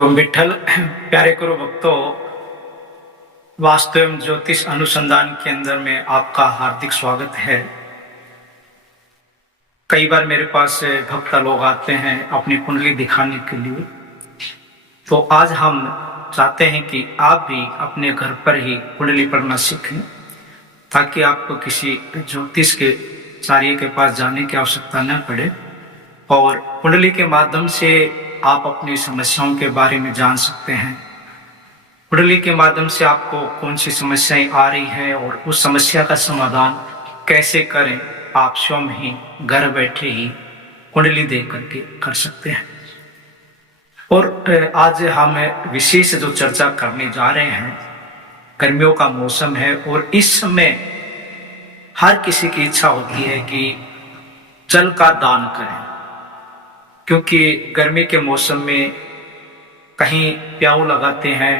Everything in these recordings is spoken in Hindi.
विठल प्यारे गुरु भक्तों, वास्तव ज्योतिष अनुसंधान केंद्र में आपका हार्दिक स्वागत है। कई बार मेरे पास भक्त लोग आते हैं अपनी कुंडली दिखाने के लिए, तो आज हम चाहते हैं कि आप भी अपने घर पर ही कुंडली पढ़ना सीखें, ताकि आपको किसी ज्योतिष के चार्य के पास जाने की आवश्यकता न पड़े और कुंडली के माध्यम से आप अपनी समस्याओं के बारे में जान सकते हैं। कुंडली के माध्यम से आपको कौन सी समस्याएं आ रही है और उस समस्या का समाधान कैसे करें, आप स्वयं ही घर बैठे ही कुंडली देख करके कर सकते हैं। और आज हम विशेष जो चर्चा करने जा रहे हैं, गर्मियों का मौसम है और इस समय हर किसी की इच्छा होती है कि जल का दान करें, क्योंकि गर्मी के मौसम में कहीं प्याऊ लगाते हैं,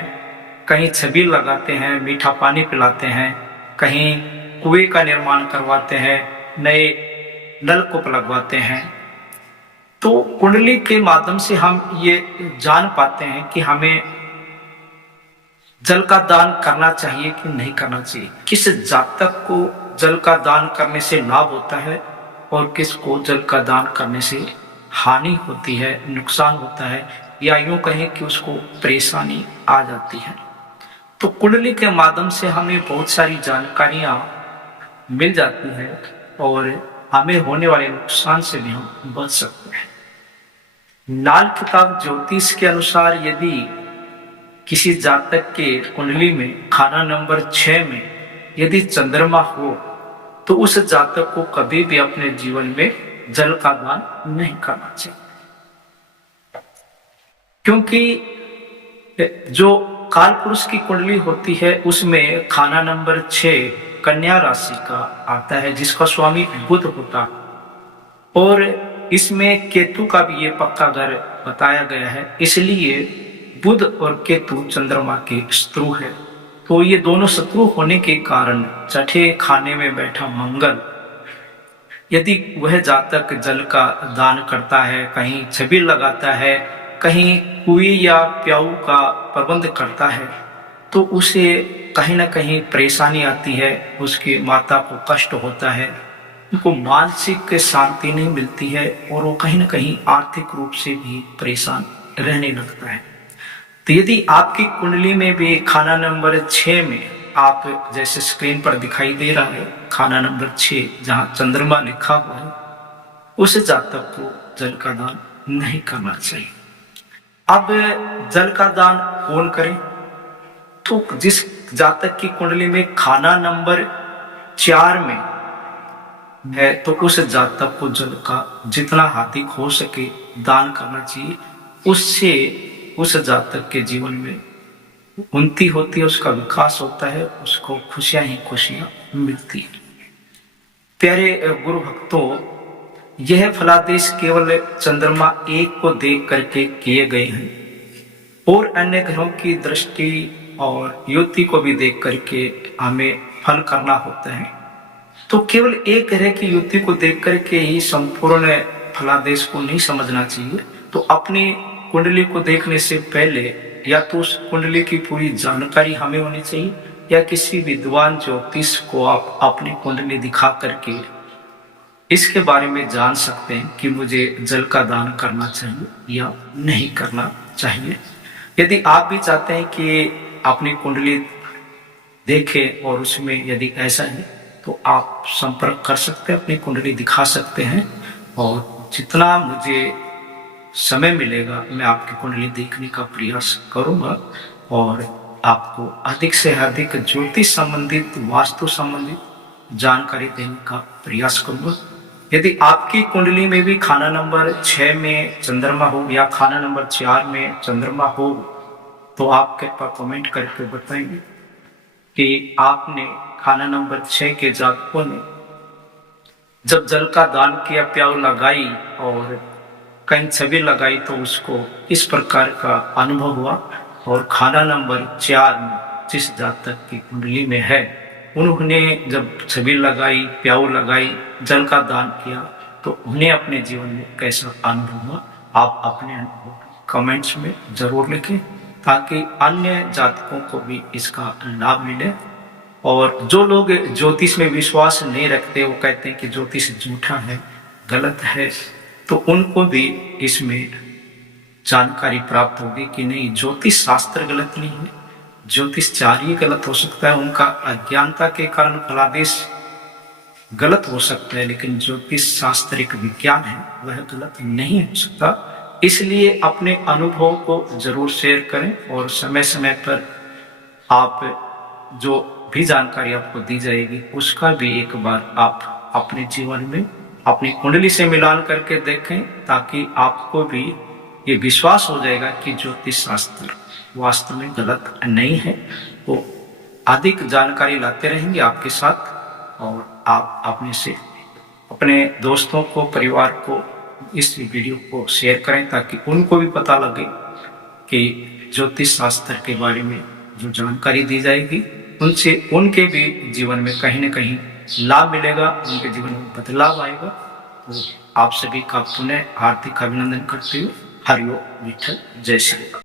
कहीं छबील लगाते हैं, मीठा पानी पिलाते हैं, कहीं कुएं का निर्माण करवाते हैं, नए नलकूप लगवाते हैं। तो कुंडली के माध्यम से हम ये जान पाते हैं कि हमें जल का दान करना चाहिए कि नहीं करना चाहिए, किस जातक को जल का दान करने से लाभ होता है और किसको जल का दान करने से हानि होती है, नुकसान होता है, या यूं कहें कि उसको परेशानी आ जाती है। तो कुंडली के माध्यम से हमें बहुत सारी जानकारियां मिल जाती है और हमें होने वाले नुकसान से भी हम बच सकते हैं। लाल किताब ज्योतिष के अनुसार यदि किसी जातक के कुंडली में खाना नंबर 6 में यदि चंद्रमा हो, तो उस जातक को कभी भी अपने जीवन में जल का दान नहीं करना चाहिए, क्योंकि जो काल पुरुष की कुंडली होती है उसमें खाना नंबर 6 कन्या राशि का आता है, जिसका स्वामी बुध होता है और इसमें केतु का भी ये पक्का घर बताया गया है। इसलिए बुध और केतु चंद्रमा के शत्रु है। तो ये दोनों शत्रु होने के कारण चटे खाने में बैठा मंगल, यदि वह जातक जल का दान करता है, कहीं छबील लगाता है, कहीं कुएं या प्याऊ का प्रबंध करता है, तो उसे कहीं ना कहीं परेशानी आती है, उसकी माता को कष्ट होता है, उनको मानसिक शांति नहीं मिलती है और वो कहीं ना कहीं आर्थिक रूप से भी परेशान रहने लगता है। तो यदि आपकी कुंडली में भी खाना नंबर 6 में, आप जैसे स्क्रीन पर दिखाई दे रहा है खाना नंबर 6 जहां चंद्रमा लिखा हुआ है, उस जातक को जल का दान नहीं करना चाहिए। अब जल का दान कौन करे? तो जिस जातक की कुंडली में खाना नंबर 4 में है, तो उस जातक को जल का जितना हाथिक हो सके दान करना चाहिए। उससे उस जातक के जीवन में उन्नति होती है, उसका विकास होता है, उसको खुशियां ही खुशियां मिलती है। प्यारे गुरु भक्तों, यह फलादेश केवल चंद्रमा 1 को देख करके किए गए हैं और अन्य ग्रहों की दृष्टि और युति को भी देख करके हमें फल करना होता है। तो केवल एक ग्रह की युति को देख करके ही संपूर्ण फलादेश को नहीं समझना चाहिए। तो अपनी कुंडली को देखने से पहले या तो उस कुंडली की पूरी जानकारी हमें होनी चाहिए, या किसी विद्वान ज्योतिष को आप अपनी कुंडली दिखा करके इसके बारे में जान सकते हैं कि मुझे जल का दान करना चाहिए या नहीं करना चाहिए। यदि आप भी चाहते हैं कि अपनी कुंडली देखें और उसमें यदि ऐसा है तो आप संपर्क कर सकते हैं, अपनी कुंडली दिखा सकते हैं, और जितना मुझे समय मिलेगा मैं आपकी कुंडली देखने का प्रयास करूंगा और आपको अधिक से अधिक ज्योतिष संबंधित, वास्तु संबंधित जानकारी देने का प्रयास करूंगा। यदि आपकी कुंडली में भी खाना नंबर 6 में चंद्रमा हो या खाना नंबर 4 में चंद्रमा हो, तो आप कृपया कमेंट करके बताएंगे कि आपने खाना नंबर 6 के जातकों ने जब जल का दान किया, प्याऊ लगाई और कहीं छवि लगाई, तो उसको इस प्रकार का अनुभव हुआ। और खाना नंबर 4 में जिस जातक की कुंडली में है, उन्होंने जब छवि लगाई, प्याऊ लगाई, जल का दान किया, तो उन्हें अपने जीवन में कैसा अनुभव हुआ, आप अपने अनुभव कमेंट्स में जरूर लिखें ताकि अन्य जातकों को भी इसका लाभ मिले। और जो लोग ज्योतिष में विश्वास नहीं रखते, वो कहते हैं कि ज्योतिष झूठा है, गलत है, तो उनको भी इसमें जानकारी प्राप्त होगी कि नहीं, ज्योतिष शास्त्र गलत नहीं है, ज्योतिषचार्य गलत हो सकता है, उनका अज्ञानता के कारण फलादेश गलत हो सकता है, लेकिन ज्योतिष शास्त्र एक विज्ञान है, वह गलत नहीं हो सकता। इसलिए अपने अनुभव को जरूर शेयर करें और समय समय पर आप जो भी जानकारी आपको दी जाएगी उसका भी एक बार आप अपने जीवन में अपनी कुंडली से मिलान करके देखें, ताकि आपको भी ये विश्वास हो जाएगा कि ज्योतिष शास्त्र वास्तव में गलत नहीं है। तो अधिक जानकारी लाते रहेंगे आपके साथ, और आप अपने से अपने दोस्तों को, परिवार को इस वीडियो को शेयर करें ताकि उनको भी पता लगे कि ज्योतिष शास्त्र के बारे में जो जानकारी दी जाएगी उनसे उनके भी जीवन में कहीं न कहीं लाभ मिलेगा, उनके जीवन में बदलाव आएगा। तो आप सभी का पुनः हार्दिक अभिनंदन करते हुए हरिओम विठल, जय श्री राम।